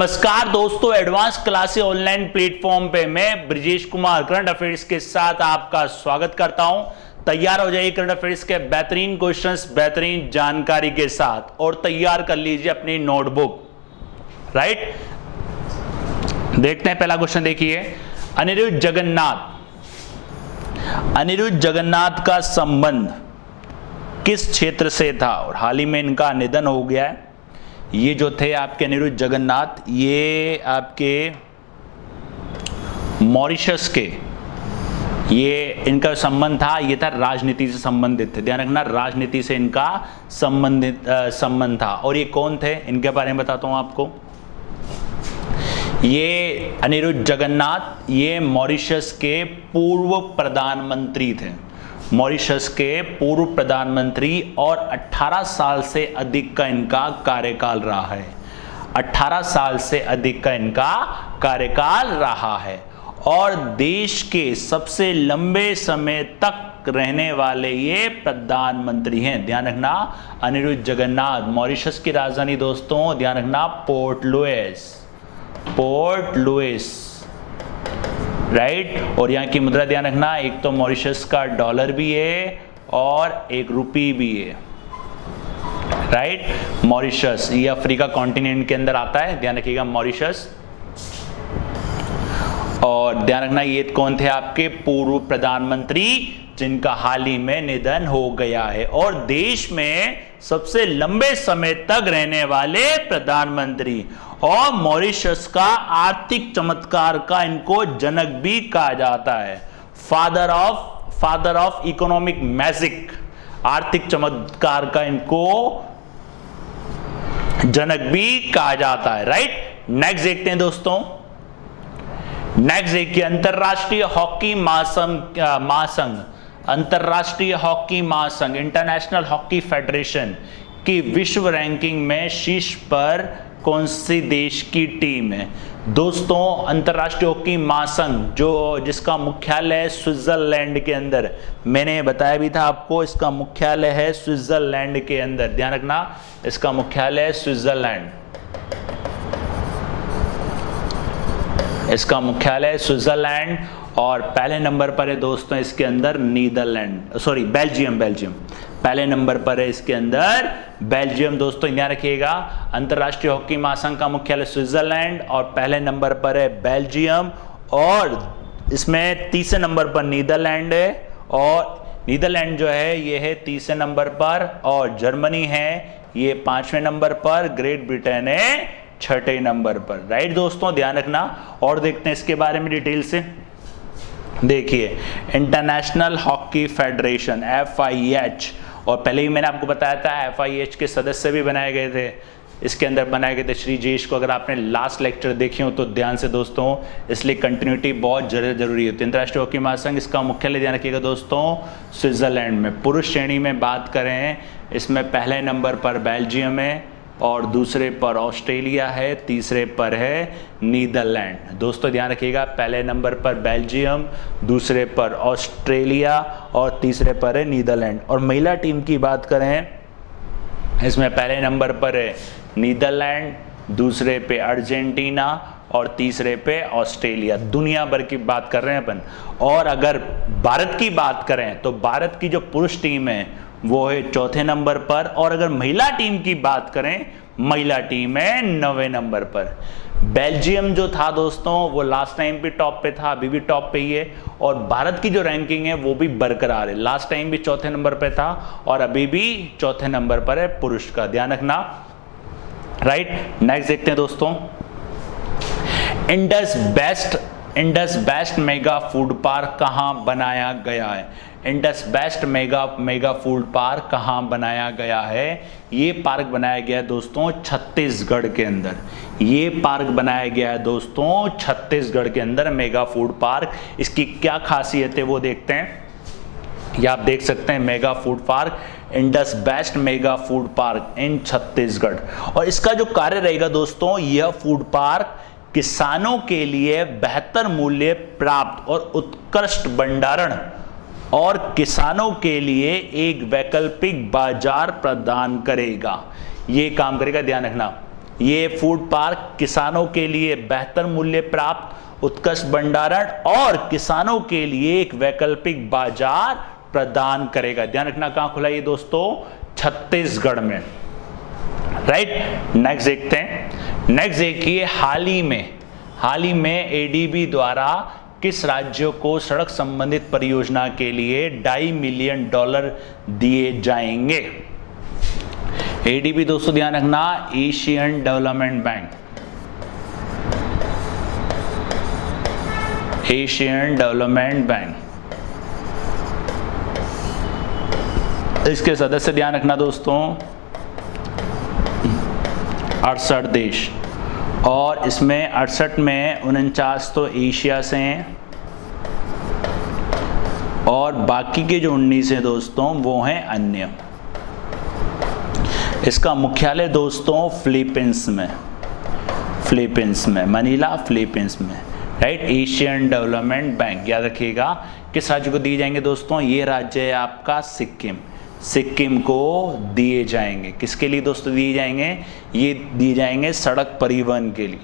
नमस्कार दोस्तों, advance classes online platform पे मैं ब्रजेश कुमार करंट अफेयर्स के साथ आपका स्वागत करता हूं। तैयार हो जाइए करंट अफेयर्स के बेहतरीन क्वेश्चंस, बेहतरीन जानकारी के साथ और तैयार कर लीजिए अपनी नोटबुक। राइट, देखते हैं पहला क्वेश्चन। देखिए, अनिरुद्ध जगन्नाथ का संबंध किस क्षेत्र से था और हाल ही में इनका निधन हो गया है। ये जो थे आपके अनिरुद्ध जगन्नाथ, ये आपके मॉरिशस के, ये इनका संबंध था, ये था राजनीति से संबंधित थे। ध्यान रखना, राजनीति से इनका संबंध था। और ये कौन थे, इनके बारे में बताता हूं आपको। ये अनिरुद्ध जगन्नाथ, ये मॉरिशस के पूर्व प्रधानमंत्री थे। मॉरिशस के पूर्व प्रधानमंत्री और 18 साल से अधिक का इनका कार्यकाल रहा है। 18 साल से अधिक का इनका कार्यकाल रहा है और देश के सबसे लंबे समय तक रहने वाले ये प्रधानमंत्री हैं। ध्यान रखना, अनिरुद्ध जगन्नाथ। मॉरिशस की राजधानी दोस्तों ध्यान रखना पोर्ट लुइस, राइट। और यहाँ की मुद्रा ध्यान रखना, एक तो मॉरिशस का डॉलर भी है और एक रुपी भी है। राइट, मॉरिशस ये अफ्रीका कॉन्टिनेंट के अंदर आता है, ध्यान रखिएगा मॉरिशस। और ध्यान रखना, ये कौन थे आपके पूर्व प्रधानमंत्री जिनका हाल ही में निधन हो गया है और देश में सबसे लंबे समय तक रहने वाले प्रधानमंत्री। और मॉरिशस का आर्थिक चमत्कार का इनको जनक भी कहा जाता है। फादर ऑफ इकोनॉमिक मैजिक, आर्थिक चमत्कार का इनको जनक भी कहा जाता है। राइट, नेक्स्ट देखते हैं दोस्तों। नेक्स्ट देखिए, अंतरराष्ट्रीय हॉकी महासंघ, अंतरराष्ट्रीय हॉकी महासंघ, इंटरनेशनल हॉकी फेडरेशन की विश्व रैंकिंग में शीर्ष पर कौन सी देश की टीम है। दोस्तों, अंतरराष्ट्रीय हॉकी महासंघ जिसका मुख्यालय है स्विट्जरलैंड के अंदर, मैंने बताया भी था आपको, इसका मुख्यालय है स्विट्जरलैंड के अंदर। ध्यान रखना, इसका मुख्यालय है स्विट्जरलैंड, इसका मुख्यालय है स्विट्जरलैंड। और पहले नंबर पर है दोस्तों इसके अंदर बेल्जियम। पहले नंबर पर है इसके अंदर बेल्जियम। दोस्तों ध्यान रखिएगा, अंतरराष्ट्रीय हॉकी महासंघ का मुख्यालय स्विट्जरलैंड और पहले नंबर पर है बेल्जियम। और इसमें तीसरे नंबर पर नीदरलैंड है और नीदरलैंड जो है ये है तीसरे नंबर पर और जर्मनी है ये 5वें नंबर पर, ग्रेट ब्रिटेन है 6ठे नंबर पर। राइट दोस्तों, ध्यान रखना। और देखते हैं इसके बारे में डिटेल से। देखिए, इंटरनेशनल हॉकी फेडरेशन FIH, और पहले ही मैंने आपको बताया था FIH के सदस्य भी बनाए गए थे। इसके अंदर बनाए गए थे श्री जेश को। अगर आपने लास्ट लेक्चर देखे हो तो ध्यान से दोस्तों, इसलिए कंटिन्यूटी बहुत जरूरी होती है। अंतरराष्ट्रीय हॉकी महासंघ, इसका मुख्यालय ध्यान रखिएगा दोस्तों स्विट्जरलैंड में। पुरुष श्रेणी में बात करें, इसमें पहले नंबर पर बेल्जियम है और दूसरे पर ऑस्ट्रेलिया है, तीसरे पर है नीदरलैंड। दोस्तों ध्यान रखिएगा, पहले नंबर पर बेल्जियम, दूसरे पर ऑस्ट्रेलिया और तीसरे पर है नीदरलैंड। और महिला टीम की बात करें, इसमें पहले नंबर पर है नीदरलैंड, दूसरे पे अर्जेंटीना और तीसरे पे ऑस्ट्रेलिया। दुनिया भर की बात कर रहे हैं अपन। और अगर भारत की बात करें तो भारत की जो पुरुष टीम है वो है 4थे नंबर पर। और अगर महिला टीम की बात करें, महिला टीम है 9वें नंबर पर। बेल्जियम जो था दोस्तों वो लास्ट टाइम भी टॉप पे था, अभी भी टॉप पे ही है। और भारत की जो रैंकिंग है वो भी बरकरार है, लास्ट टाइम भी 4थे नंबर पे था और अभी भी 4थे नंबर पर है पुरुष का। ध्यान रखना। राइट, नेक्स्ट देखते हैं दोस्तों। Indus best mega food park कहां बनाया गया है। Indus best mega food park कहां बनाया गया है। ये पार्क बनाया गया है दोस्तों छत्तीसगढ़ के अंदर। ये पार्क बनाया गया है दोस्तों छत्तीसगढ़ के अंदर, मेगा फूड पार्क। इसकी क्या खासियत है वो देखते हैं। ये आप देख सकते हैं mega food park, Indus best mega food park इन छत्तीसगढ़। और इसका जो कार्य रहेगा दोस्तों, यह फूड पार्क किसानों के लिए बेहतर मूल्य प्राप्त और उत्कृष्ट भंडारण और किसानों के लिए एक वैकल्पिक बाजार प्रदान करेगा। ये काम करेगा, ध्यान रखना। ये फूड पार्क किसानों के लिए बेहतर मूल्य प्राप्त, उत्कृष्ट भंडारण और किसानों के लिए एक वैकल्पिक बाजार प्रदान करेगा। ध्यान रखना कहां खुला ये दोस्तों, छत्तीसगढ़ में, राइट। नेक्स्ट देखते हैं। नेक्स्ट देखिए, हाल ही में एडीबी द्वारा किस राज्यों को सड़क संबंधित परियोजना के लिए $2.5 मिलियन दिए जाएंगे। एडीबी दोस्तों ध्यान रखना, Asian development bank, Asian development bank, इसके सदस्य ध्यान रखना दोस्तों 68 देश, और इसमें 68 में 49 तो एशिया से हैं और बाकी के जो 19 हैं दोस्तों वो हैं अन्य। इसका मुख्यालय दोस्तों फिलीपींस में, मनीला फिलीपींस में, राइट। एशियन डेवलपमेंट बैंक याद रखिएगा। किस राज्य को दिए जाएंगे दोस्तों, ये राज्य है आपका सिक्किम को दिए जाएंगे। किसके लिए दोस्तों दिए जाएंगे, ये दिए जाएंगे सड़क परिवहन के लिए,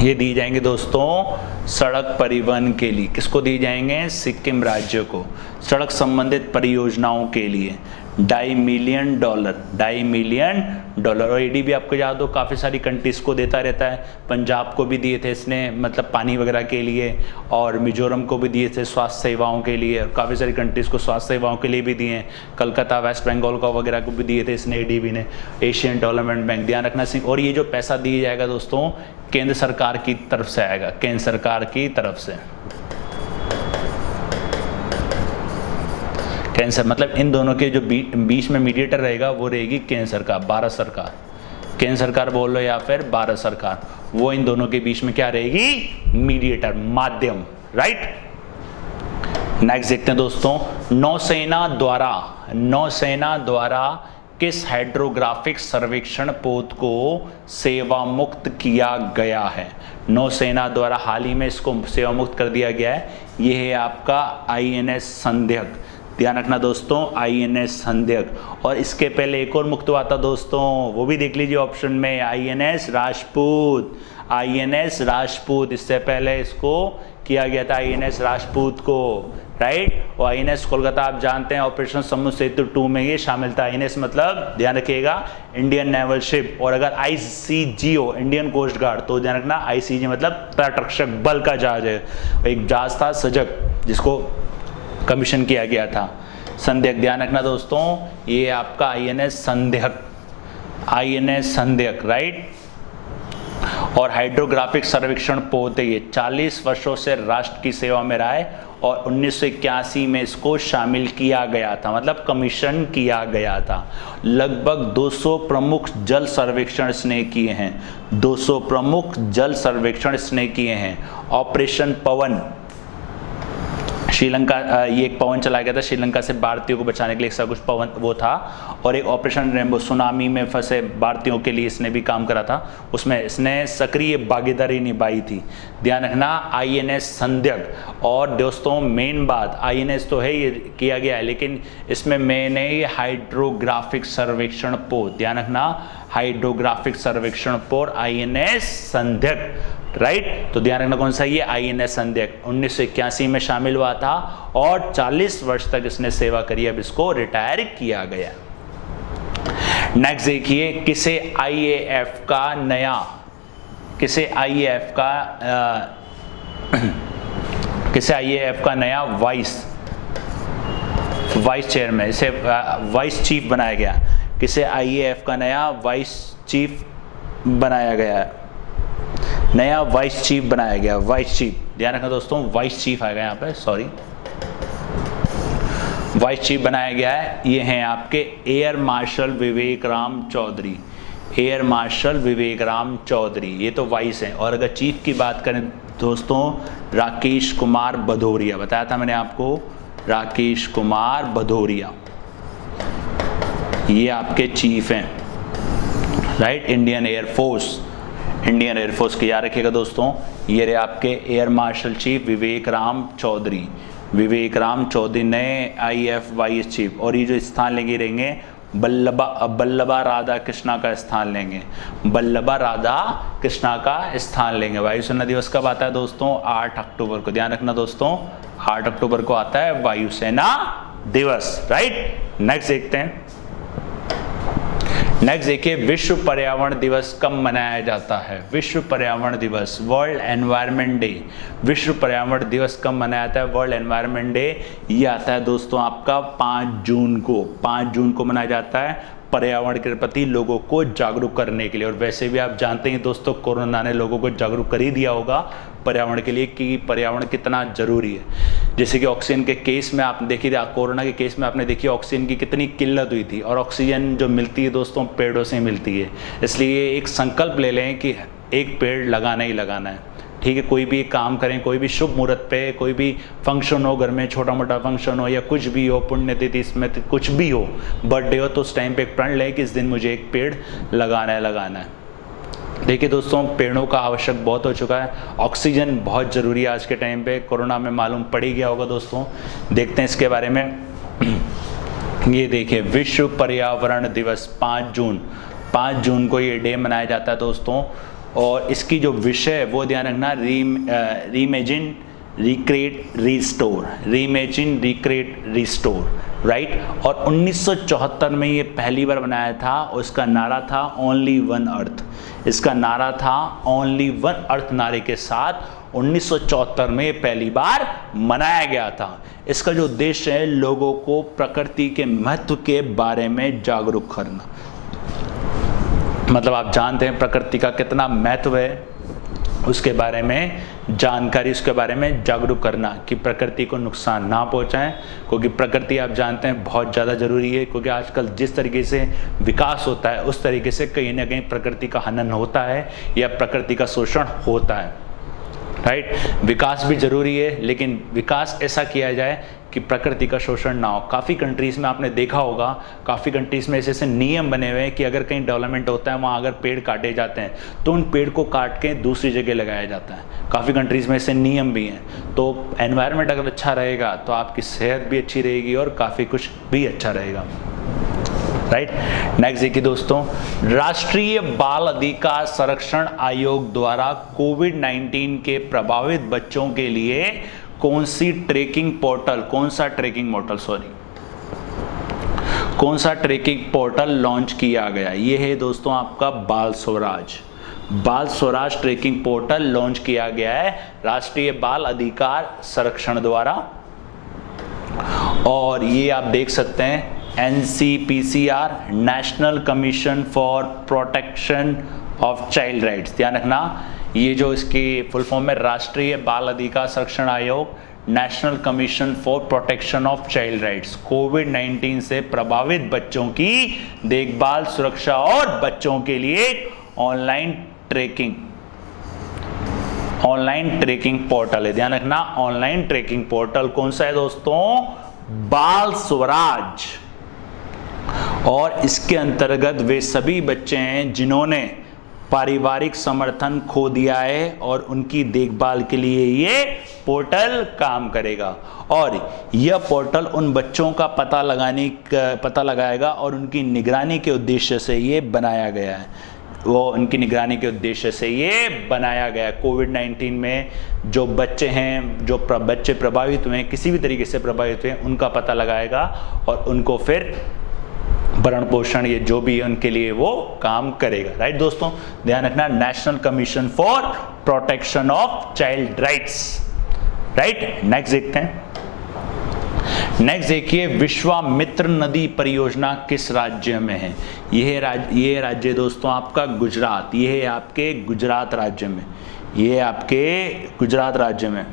ये दिए जाएंगे दोस्तों सड़क परिवहन के लिए। किसको दिए जाएंगे, सिक्किम राज्य को, सड़क संबंधित परियोजनाओं के लिए $2.5 मिलियन, $2.5 मिलियन। और एडीबी आपको याद हो काफ़ी सारी कंट्रीज को देता रहता है। पंजाब को भी दिए थे इसने, मतलब पानी वगैरह के लिए, और मिजोरम को भी दिए थे स्वास्थ्य सेवाओं के लिए, और काफ़ी सारी कंट्रीज को स्वास्थ्य सेवाओं के लिए भी दिए हैं। कलकत्ता, वेस्ट बंगाल को वगैरह को भी दिए थे इसने, एडीबी ने, एशियन डेवलपमेंट बैंक। ध्यान रखना सिंह। और ये जो पैसा दिया जाएगा दोस्तों केंद्र सरकार की तरफ से आएगा, केंद्र सरकार की तरफ से। कैंसर मतलब इन दोनों के जो बीच में मीडिएटर रहेगा वो रहेगी केंद्र सरकार, भारत सरकार, केंद्र सरकार बोल लो या फिर भारत सरकार, वो इन दोनों के बीच में क्या रहेगी, मीडिएटर, माध्यम, राइट। नेक्स्ट देखते हैं दोस्तों, नौसेना द्वारा किस हाइड्रोग्राफिक सर्वेक्षण पोत को सेवा मुक्त किया गया है। नौसेना द्वारा हाल ही में इसको सेवा मुक्त कर दिया गया है। यह है आपका INS संध्यक। ध्यान रखना दोस्तों, INS संध्यक। और इसके पहले एक और मुक्त हुआ था दोस्तों, वो भी देख लीजिए ऑप्शन में, INS राजपूत, INS राजपूत। इससे पहले इसको किया गया था INS राजपूत को, राइट। और INS कोलकाता आप जानते हैं ऑपरेशन समुद्र सेतु 2 में ये शामिल था। INS मतलब ध्यान रखिएगा इंडियन नेवल शिप, और अगर ICG हो इंडियन कोस्ट गार्ड तो ध्यान रखना ICG मतलब तटरक्षक बल का जहाज है। एक जहाज था सजग जिसको कमीशन किया गया था, संध्यक। ध्यान रखना दोस्तों, ये आपका INS संध्यक, INS संध्यक, राइट। और हाइड्रोग्राफिक सर्वेक्षण पोत ये 40 वर्षों से राष्ट्र की सेवा में रहा है और 1981 में इसको शामिल किया गया था, मतलब कमीशन किया गया था। लगभग 200 प्रमुख जल सर्वेक्षण इसने किए हैं, 200 प्रमुख जल सर्वेक्षण इसने किए हैं। ऑपरेशन पवन, श्रीलंका, ये एक पवन चलाया गया था श्रीलंका से भारतीयों को बचाने के लिए, ऐसा कुछ पवन वो था। और एक ऑपरेशन रेनबो, सुनामी में फंसे भारतीयों के लिए इसने भी काम करा था, उसमें इसने सक्रिय भागीदारी निभाई थी। ध्यान रखना INS संध्यक। और दोस्तों मेन बात, INS तो है ये किया गया है, लेकिन इसमें मेन है ये हाइड्रोग्राफिक सर्वेक्षण पोत। ध्यान रखना हाइड्रोग्राफिक सर्वेक्षण पोत INS संध्यक, राइट। तो ध्यान रखना कौन सा, ये INS संध्यक 1981 में शामिल हुआ था और 40 वर्ष तक इसने सेवा करी, अब इसको रिटायर किया गया। नेक्स्ट देखिए, किसे IAF का नया वाइस चेयरमैन, इसे वाइस चीफ बनाया गया। किसे IAF का नया वाइस चीफ बनाया गया, नया वाइस चीफ बनाया गया, वाइस चीफ। ध्यान रखना दोस्तों, वाइस चीफ आएगा यहाँ पे, सॉरी, वाइस चीफ बनाया गया है। ये हैं आपके एयर मार्शल विवेक राम चौधरी, एयर मार्शल विवेक राम चौधरी, ये तो वाइस हैं। और अगर चीफ की बात करें दोस्तों, राकेश कुमार भदौरिया, बताया था मैंने आपको, राकेश कुमार भदौरिया, ये आपके चीफ हैं, राइट। इंडियन एयरफोर्स की याद रखिएगा दोस्तों, ये रहे आपके एयर मार्शल चीफ विवेक राम चौधरी नए IAF वाइस चीफ। और ये जो स्थान लेंगे रहेंगे बल्लभा राधा कृष्णा का स्थान लेंगे, बल्लभा राधा कृष्णा का स्थान लेंगे। वायुसेना दिवस कब आता है दोस्तों? 8 अक्टूबर को। ध्यान रखना दोस्तों, 8 अक्टूबर को आता है वायुसेना दिवस, राइट। नेक्स्ट देखते हैं। नेक्स्ट देखिए, विश्व पर्यावरण दिवस कब मनाया जाता है? विश्व पर्यावरण दिवस, वर्ल्ड एनवायरनमेंट डे। विश्व पर्यावरण दिवस कब मनाया जाता है? वर्ल्ड एनवायरनमेंट डे ये आता है दोस्तों आपका 5 जून को। 5 जून को मनाया जाता है पर्यावरण के प्रति लोगों को जागरूक करने के लिए। और वैसे भी आप जानते हैं दोस्तों, कोरोना ने लोगों को जागरूक कर ही दिया होगा पर्यावरण के लिए कि पर्यावरण कितना जरूरी है। जैसे कि ऑक्सीजन के केस में आप देखिए, कोरोना के केस में आपने देखी ऑक्सीजन की कितनी किल्लत हुई थी, और ऑक्सीजन जो मिलती है दोस्तों पेड़ों से मिलती है। इसलिए एक संकल्प ले लें कि एक पेड़ लगाना ही लगाना है, ठीक है। कोई भी काम करें, कोई भी शुभ मुहूर्त पे, कोई भी फंक्शन हो घर में, छोटा मोटा फंक्शन हो या कुछ भी हो, पुण्यतिथि इसमें कुछ भी हो, बर्थडे हो, तो उस टाइम पे एक प्रण लें कि इस दिन मुझे एक पेड़ लगाना है। देखिए दोस्तों, पेड़ों का आवश्यक बहुत हो चुका है, ऑक्सीजन बहुत ज़रूरी है आज के टाइम पे। कोरोना में मालूम पड़ ही गया होगा दोस्तों। देखते हैं इसके बारे में। ये देखिए, विश्व पर्यावरण दिवस 5 जून को ये डे मनाया जाता है दोस्तों। और इसकी जो विषय है वो ध्यान रखना, reimagine recreate restore, reimagine recreate restore, right. और 1974 में ये पहली बार बनाया था, और इसका नारा था ओनली वन अर्थ। इसका नारा था ओनली वन अर्थ नारे के साथ 1974 में पहली बार मनाया गया था। इसका जो उद्देश्य है लोगों को प्रकृति के महत्व के बारे में जागरूक करना। मतलब आप जानते हैं प्रकृति का कितना महत्व है, उसके बारे में जानकारी, उसके बारे में जागरूक करना कि प्रकृति को नुकसान ना पहुंचाएं, क्योंकि प्रकृति आप जानते हैं बहुत ज़्यादा ज़रूरी है। क्योंकि आजकल जिस तरीके से विकास होता है उस तरीके से कहीं ना कहीं प्रकृति का हनन होता है या प्रकृति का शोषण होता है, राइट। विकास भी ज़रूरी है, लेकिन विकास ऐसा किया जाए कि प्रकृति का शोषण ना हो। काफ़ी कंट्रीज़ में आपने देखा होगा, काफ़ी कंट्रीज़ में ऐसे ऐसे नियम बने हुए हैं कि अगर कहीं डेवलपमेंट होता है, वहाँ अगर पेड़ काटे जाते हैं तो उन पेड़ को काट के दूसरी जगह लगाया जाता है। काफ़ी कंट्रीज़ में ऐसे नियम भी हैं। तो एनवायरनमेंट अगर अच्छा रहेगा तो आपकी सेहत भी अच्छी रहेगी और काफ़ी कुछ भी अच्छा रहेगा, राइट। नेक्स्ट देखिए दोस्तों, राष्ट्रीय बाल अधिकार संरक्षण आयोग द्वारा कोविड-19 के प्रभावित बच्चों के लिए कौन सा ट्रैकिंग पोर्टल लॉन्च किया गया? ये है दोस्तों आपका बाल स्वराज ट्रैकिंग पोर्टल लॉन्च किया गया है राष्ट्रीय बाल अधिकार संरक्षण द्वारा। और ये आप देख सकते हैं NCPCR, national commission for protection of child rights. ध्यान रखना, ये जो इसकी फुल फॉर्म में राष्ट्रीय बाल अधिकार संरक्षण आयोग, national commission for protection of child rights, कोविड-19 से प्रभावित बच्चों की देखभाल, सुरक्षा और बच्चों के लिए ऑनलाइन ट्रैकिंग पोर्टल है। ध्यान रखना, ऑनलाइन ट्रैकिंग पोर्टल कौन सा है दोस्तों? बाल स्वराज। और इसके अंतर्गत वे सभी बच्चे हैं जिन्होंने पारिवारिक समर्थन खो दिया है और उनकी देखभाल के लिए ये पोर्टल काम करेगा। और यह पोर्टल उन बच्चों का पता लगाएगा और उनकी निगरानी के उद्देश्य से ये बनाया गया है। कोविड-19 में जो बच्चे हैं, जो बच्चे प्रभावित हुए हैं, किसी भी तरीके से प्रभावित हुए हैं, उनका पता लगाएगा और उनको फिर भरण पोषण ये जो भी है उनके लिए वो काम करेगा, राइट दोस्तों। ध्यान रखना, national commission for protection of child rights, right. Next देखते हैं। नेक्स्ट देखिए, विश्वामित्र नदी परियोजना किस राज्य में है? ये राज्य दोस्तों आपका गुजरात। ये है आपके गुजरात राज्य में,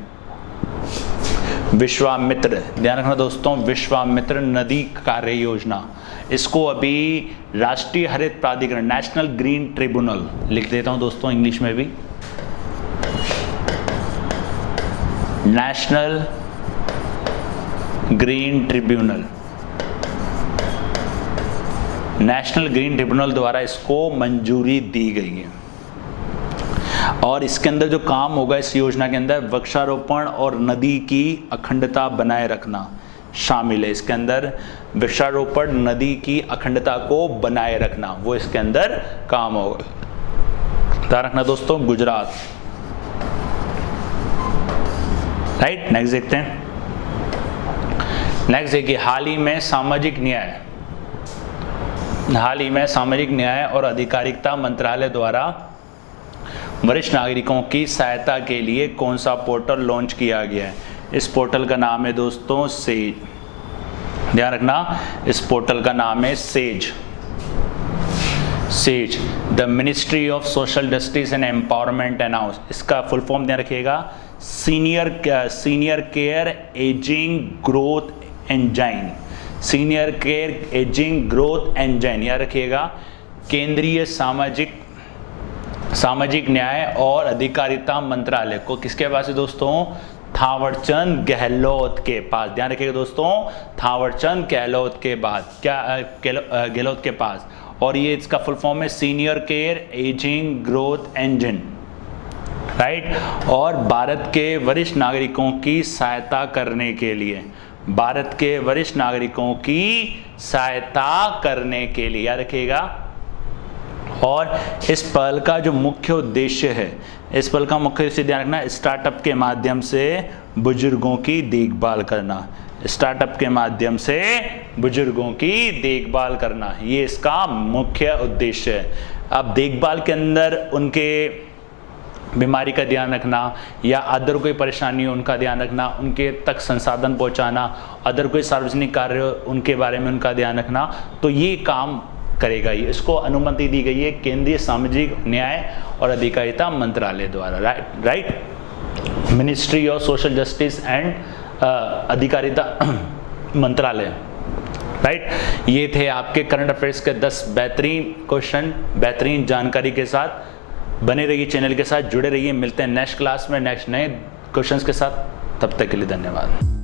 विश्वामित्र। ध्यान रखना दोस्तों, विश्वामित्र नदी कार्य योजना, इसको अभी राष्ट्रीय हरित प्राधिकरण, नेशनल ग्रीन ट्रिब्यूनल, लिख देता हूं दोस्तों इंग्लिश में भी, नेशनल ग्रीन ट्रिब्यूनल द्वारा इसको मंजूरी दी गई है। और इसके अंदर जो काम होगा इस योजना के अंदर, वृक्षारोपण और नदी की अखंडता बनाए रखना। शामिल है। इसके अंदर वृक्षारोपण, नदी की अखंडता को बनाए रखना, वो इसके अंदर काम होगा। ध्यान रखना दोस्तों, गुजरात। राइट, नेक्स्ट देखते हैं। नेक्स्ट देखिए, हाल ही में सामाजिक न्याय और अधिकारिता मंत्रालय द्वारा वरिष्ठ नागरिकों की सहायता के लिए कौन सा पोर्टल लॉन्च किया गया है? इस पोर्टल का नाम है दोस्तों सेज। ध्यान रखना, इस पोर्टल का नाम है SAGE. The ministry of social justice and empowerment announce, इसका फुल फॉर्म ध्यान रखिएगा, senior care ageing growth engine. Senior care ageing growth engine, याद रखिएगा, केंद्रीय सामाजिक न्याय और अधिकारिता मंत्रालय को किसके पास है दोस्तों? थावरचंद गहलोत के पास। ध्यान रखिएगा दोस्तों, थावरचंद गहलोत के बाद गहलोत के पास। और ये इसका फुल फॉर्म है senior care ageing growth engine. Right, और भारत के वरिष्ठ नागरिकों की सहायता करने के लिए, याद रखिएगा। और इस पहल का जो मुख्य उद्देश्य है, ध्यान रखना, स्टार्टअप के माध्यम से बुजुर्गों की देखभाल करना। ये इसका मुख्य उद्देश्य है। अब देखभाल के अंदर उनके बीमारी का ध्यान रखना या अदर कोई परेशानी हो उनका ध्यान रखना, उनके तक संसाधन पहुंचाना, अदर कोई सार्वजनिक कार्य उनके बारे में उनका ध्यान रखना, तो ये काम करेगा। ये इसको अनुमति दी गई है केंद्रीय सामाजिक न्याय और अधिकारिता मंत्रालय द्वारा। Right, ministry of social justice and अधिकारिता मंत्रालय। राइट, ये थे आपके करंट अफेयर्स के 10 बेहतरीन क्वेश्चन, बेहतरीन जानकारी के साथ। बने रहिए चैनल के साथ, जुड़े रहिए। मिलते हैं नेक्स्ट क्लास में नेक्स्ट नए क्वेश्चंस के साथ। तब तक के लिए धन्यवाद।